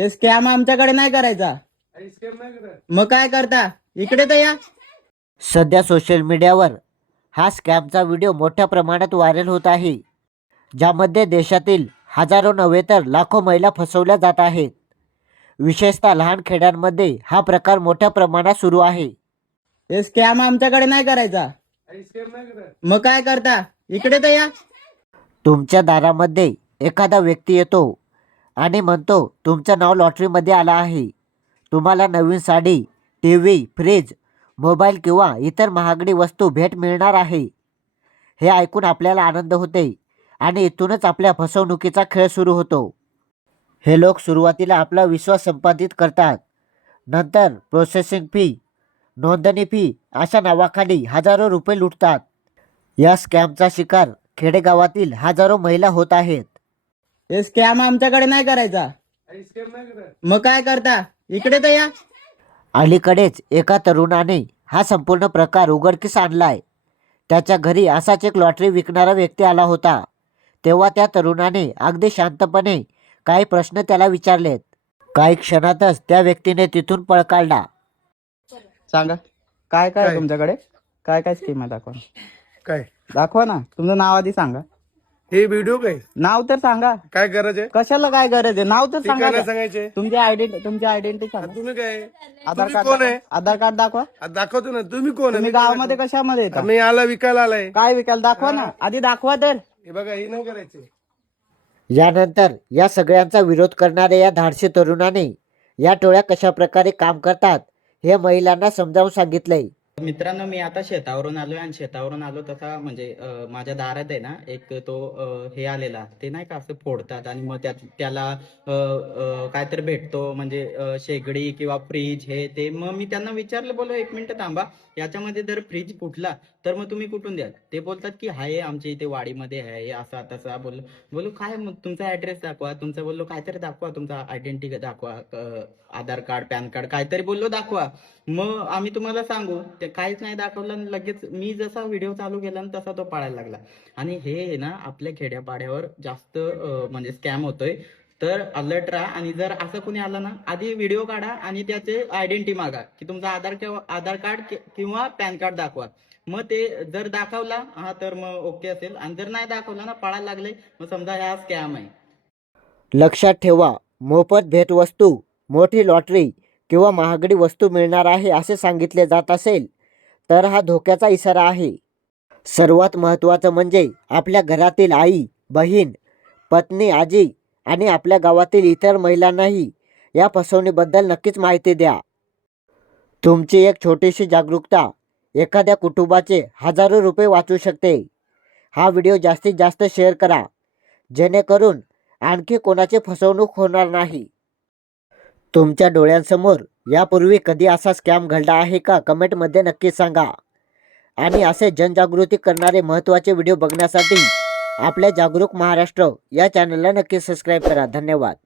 हे स्कॅम आमच्याकडे नाही करायचा. मग काय करता, इकडे तर या. सध्या सोशल मीडियावर हा स्कॅमचा व्हिडिओ मोठ्या प्रमाणात व्हायरल होत आहे, ज्यामध्ये देशातील हजारो नव्हे तर लाखो महिला फसवल्या जात आहेत. विशेषतः लहान खेड्यांमध्ये हा प्रकार मोठ्या प्रमाणात सुरू आहे. हे स्कॅम आमच्याकडे नाही करायचा. मग काय करता, इकडे तर या. तुमच्या दारामध्ये एखादा व्यक्ती येतो आणि म्हणतो तुमचं नाव लॉटरीमध्ये आलं आहे, तुम्हाला नवीन sari, T V, fridge, mobile किंवा इतर महागडी वस्तू भेट मिळणार आहे. हे ऐकून आपल्याला आनंद होते आणि इथूनच आपल्या फसवणुकीचा खेळ सुरू होतो. हे लोक सुरुवातीला आपला विश्वास संपादित करतात, नंतर प्रोसेसिंग फी, नोंदणी फी अशा नावाखाली हजारो रुपये लुटतात. या स्कॅमचा शिकार खेडेगावातील हजारो महिला होत आहेत. हे स्कॅम आमच्याकडे नाही करायचा. मग काय करता, इकडे तर या. अलीकडेच एका तरुणाने हा संपूर्ण प्रकार उघडकीस आणलाय. त्याच्या घरी असाच एक लॉटरी विकणारा व्यक्ती आला होता. तेव्हा त्या तरुणाने अगदी शांतपणे काही प्रश्न त्याला विचारलेत. काही क्षणातच त्या व्यक्तीने तिथून पळ काढला. सांगा, काय काय तुमच्याकडे, काय काय स्कीम आहे, दाखवा. काय दाखवा ना, तुमचं नाव आधी सांगा. हे व्हिडिओ काय नाव तर सांगा. काय गरज आहे कशाला काय गरज आहे, नाव तर ते सांगा. काय नाही सांगायचे तुमची आयडेंटिटी सांगा. तुम्ही काय आधार तुम्ही कोण आहे कार्ड, आधार कार्ड दाखवा. दाखवतो ना. तुम्ही कोण तुम्ही आहे गावामध्ये कशामध्ये येता, मी आला विकायला आलाय. काय विकायला दाखवा ना, आधी दाखवा तर. हे बघा, हे नाही करायचे. यानंतर या सगळ्यांचा विरोध करणाऱ्या या धाडसी तरुणाने या टोळ्या कशा प्रकारे काम करतात हे महिलांना समजावून सांगितलंय. मित्रांनो, मी आता शेतावरून आलोय आणि शेतावरून आलो तसा म्हणजे माझ्या दारात आहे ना एक तो हे आलेला, ते नाही का असं फोडतात आणि मग त्याला काहीतरी भेटतो म्हणजे शेगडी किंवा फ्रीज हे ते. मग मी त्यांना विचारलं, बोलो एक मिनिट थांबा, याच्यामध्ये जर फ्रीज फुटला तर मग तुम्ही कुठून द्याल. ते बोलतात की हाय आमच्या इथे वाडीमध्ये आहे असा तसा. बोललो काय, मग तुमचा ऍड्रेस दाखवा, तुमचा बोललो काहीतरी दाखवा, तुमचा आयडेंटिटी दाखवा, आधार कार्ड, पॅन कार्ड काहीतरी बोललो दाखवा, मग आम्ही तुम्हाला सांगू. ते काहीच नाही दाखवलं आणि लगेच मी जसा व्हिडिओ चालू केला तसा तो पळायला लागला. आणि हे ना आपल्या खेड्यापाड्यावर जास्त म्हणजे स्कॅम होतोय. तर अलर्ट राहा. आणि जर असं कोणी आलं ना, आधी व्हिडिओ काढा आणि त्याचे आयडेंटिटी मागा की तुमचा आधार कार्ड किंवा पॅन कार्ड दाखवा. मग ते जर दाखवला हा तर मग ओके असेल, आणि जर नाही दाखवला ना, पळायला लागले, मग समजा हा स्कॅम आहे. लक्षात ठेवा, मोफत भेटवस्तू, मोठी लॉटरी किंवा महागडी वस्तू मिळणार आहे असे सांगितले जात असेल तर हा धोक्याचा इशारा आहे. सर्वात महत्त्वाचं म्हणजे आपल्या घरातील आई, बहीण, पत्नी, आजी आणि आपल्या गावातील इतर महिलांनाही या फसवणीबद्दल नक्कीच माहिती द्या. तुमची एक छोटीशी जागरूकता एखाद्या कुटुंबाचे हजारो रुपये वाचू शकते. हा व्हिडिओ जास्तीत जास्त शेअर करा, जेणेकरून आणखी कोणाची फसवणूक होणार नाही. तुमच्या डोळ्यांसमोर यापूर्वी कधी असा स्कॅम घडला आहे का, कमेंटमध्ये नक्की सांगा. आणि असे जनजागृती करणारे महत्त्वाचे व्हिडिओ बघण्यासाठी आपल्या जागरूक महाराष्ट्र या चॅनलला नक्की सबस्क्राईब करा. धन्यवाद.